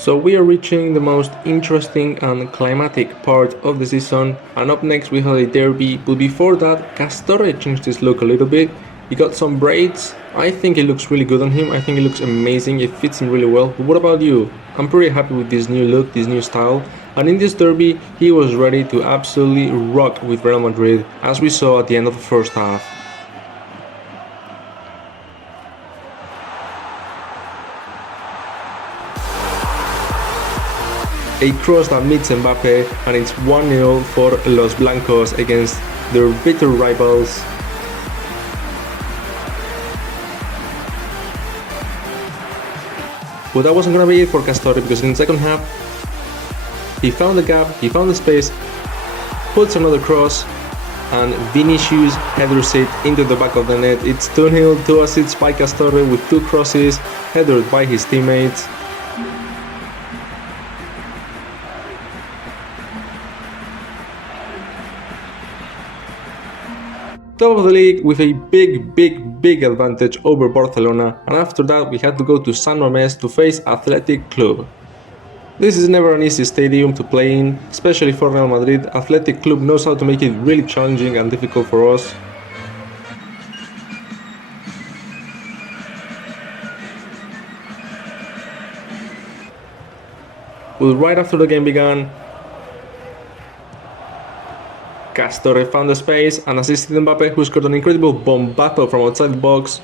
So we are reaching the most interesting and climatic part of the season, and up next we have a derby, but before that Castorre changed his look a little bit. He got some braids. I think it looks really good on him. I think it looks amazing. It fits him really well. But what about you? I'm pretty happy with this new look, this new style. And in this derby, he was ready to absolutely rock with Real Madrid, as we saw at the end of the first half. A cross that meets Mbappe, and it's 1-0 for Los Blancos against their bitter rivals. But that wasn't gonna be it for Castorre, because in the second half he found the gap, he found the space, puts another cross, and Vinicius headers it into the back of the net. It's 2-0, 2 assists by Castorre with 2 crosses headed by his teammates. Top of the league with a big advantage over Barcelona, and after that we had to go to San Mamés to face Athletic Club. This is never an easy stadium to play in, especially for Real Madrid. Athletic Club knows how to make it really challenging and difficult for us. But right after the game began, Castorre found the space and assisted Mbappe, who scored an incredible bombazo from outside the box.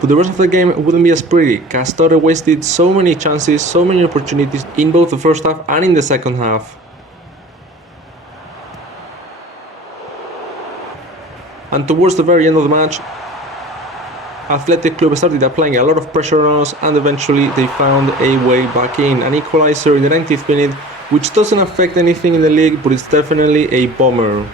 But the rest of the game wouldn't be as pretty. Castorre wasted so many chances, so many opportunities in both the first half and in the second half. And towards the very end of the match, Athletic Club started applying a lot of pressure on us, and eventually they found a way back in. An equalizer in the 90th minute, which doesn't affect anything in the league, but it's definitely a bummer.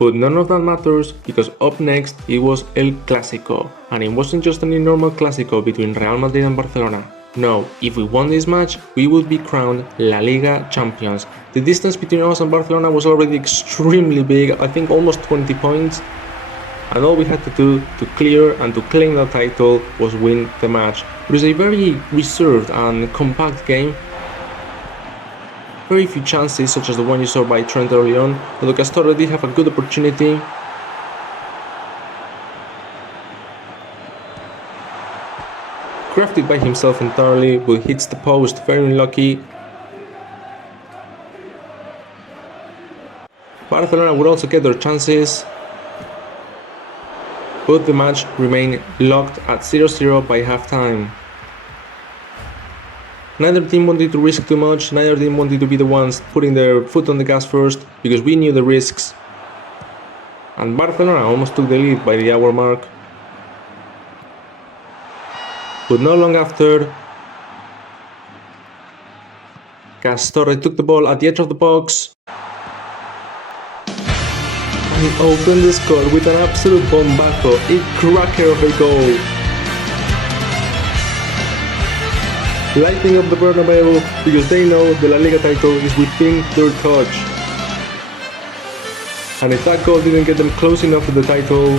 But none of that matters, because up next it was El Clásico, and it wasn't just any normal Clásico between Real Madrid and Barcelona. No, if we won this match, we would be crowned La Liga champions. The distance between us and Barcelona was already extremely big, I think almost 20 points. And all we had to do to clear and to claim that title was win the match. It was a very reserved and compact game. Very few chances, such as the one you saw by Trent early on, although Castorre did have a good opportunity. Crafted by himself entirely, but hits the post, very unlucky. Barcelona would also get their chances, but the match remained locked at 0-0 by halftime. Neither team wanted to risk too much, neither team wanted to be the ones putting their foot on the gas first, because we knew the risks. And Barcelona almost took the lead by the hour mark. But not long after, Castorre took the ball at the edge of the box. He opened the score with an absolute bombazo, a cracker of a goal. Lighting up the Bernabeu, because they know the La Liga title is within their touch. And if that goal didn't get them close enough to the title,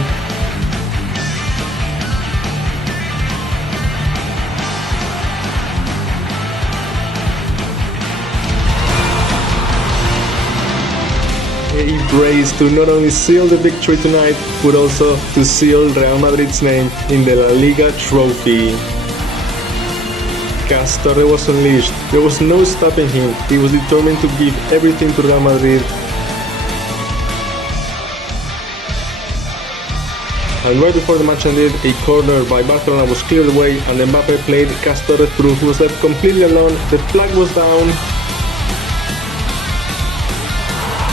a brace to not only seal the victory tonight, but also to seal Real Madrid's name in the La Liga trophy. Castorre was unleashed. There was no stopping him. He was determined to give everything to Real Madrid. And right before the match ended, a corner by Barcelona was cleared away, and Mbappe played Castorre through, who was left completely alone. The flag was down,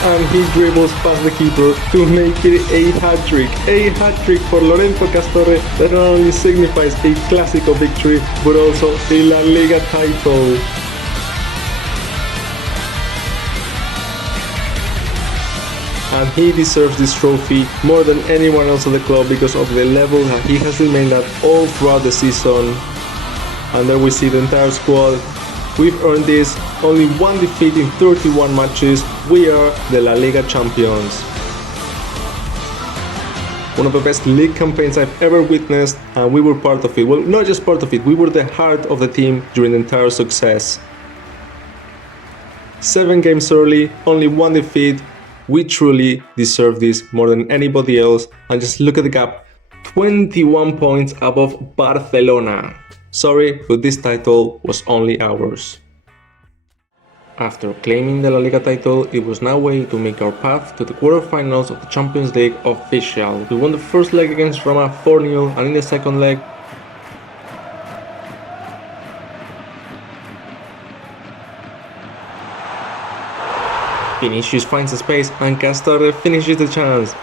and he dribbles past the keeper to make it a hat-trick. A hat-trick for Lorenzo Castorre that not only signifies a Clásico victory, but also a La Liga title. And he deserves this trophy more than anyone else at the club, because of the level that he has remained at all throughout the season. And there we see the entire squad. We've earned this, only one defeat in 31 matches, we are the La Liga champions. one of the best league campaigns I've ever witnessed, and we were part of it. Well, not just part of it, we were the heart of the team during the entire success. 7 games early, only 1 defeat. We truly deserve this more than anybody else, and just look at the gap, 21 points above Barcelona. Sorry, but this title was only ours. After claiming the La Liga title, it was now way to make our path to the quarterfinals of the Champions League official. We won the first leg against Roma 4-0, and in the second leg, Vinicius finds a space and Castorre finishes the chance.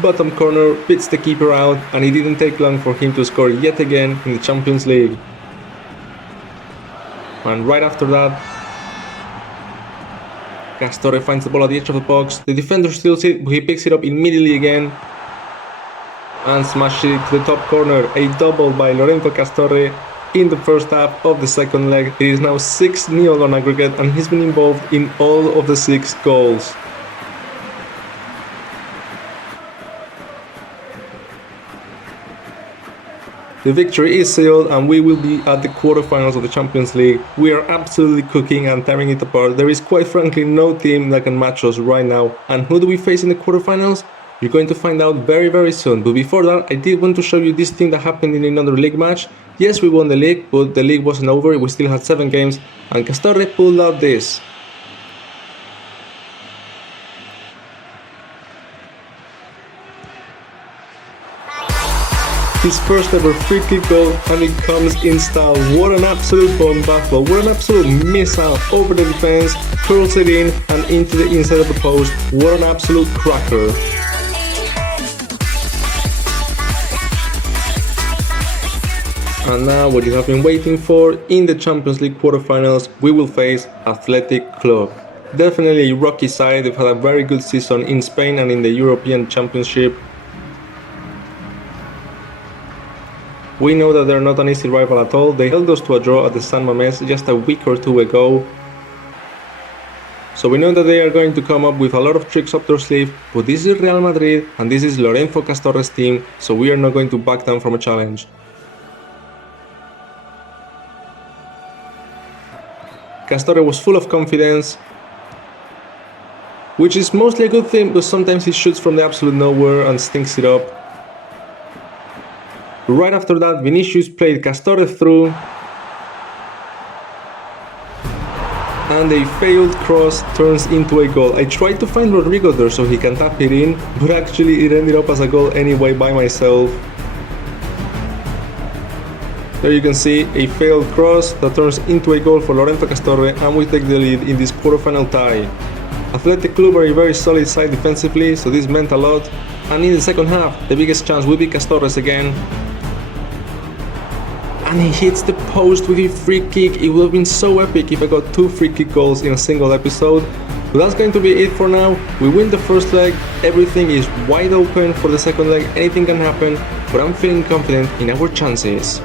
Bottom corner beats the keeper out, and it didn't take long for him to score yet again in the Champions League. And right after that, Castorre finds the ball at the edge of the box. The defender steals it, but he picks it up immediately again and smashes it to the top corner. A double by Lorenzo Castorre in the first half of the second leg. It is now 6-0 on aggregate, and he's been involved in all of the 6 goals. The victory is sealed, and we will be at the quarterfinals of the Champions League. We are absolutely cooking and tearing it apart. There is quite frankly no team that can match us right now. And who do we face in the quarterfinals? You're going to find out very, very soon. But before that, I did want to show you this thing that happened in another league match. Yes, we won the league, but the league wasn't over. We still had 7 games, and Castorre pulled out this. His first ever free kick goal, and it comes in style. What an absolute bombazo, what an absolute missile over the defense, curls it in and into the inside of the post. What an absolute cracker. And now what you have been waiting for, in the Champions League quarterfinals, we will face Athletic Club. Definitely a rocky side. They've had a very good season in Spain and in the European Championship. We know that they're not an easy rival at all. They held us to a draw at the San Mamés just a week or 2 ago. So we know that they are going to come up with a lot of tricks up their sleeve, but this is Real Madrid and this is Lorenzo Castorre's team, so we are not going to back down from a challenge. Castorre was full of confidence, which is mostly a good thing, but sometimes he shoots from the absolute nowhere and stinks it up. Right after that, Vinicius played Castorre through, and a failed cross turns into a goal. I tried to find Rodrigo there so he can tap it in, but actually it ended up as a goal anyway by myself. There you can see a failed cross that turns into a goal for Lorenzo Castorre, and we take the lead in this quarterfinal tie. Athletic Club are a very solid side defensively, so this meant a lot. And in the second half, the biggest chance will be Castorre's again. And he hits the post with a free kick. It would have been so epic if I got 2 free kick goals in a single episode. But that's going to be it for now. We win the first leg, everything is wide open for the second leg, anything can happen, but I'm feeling confident in our chances.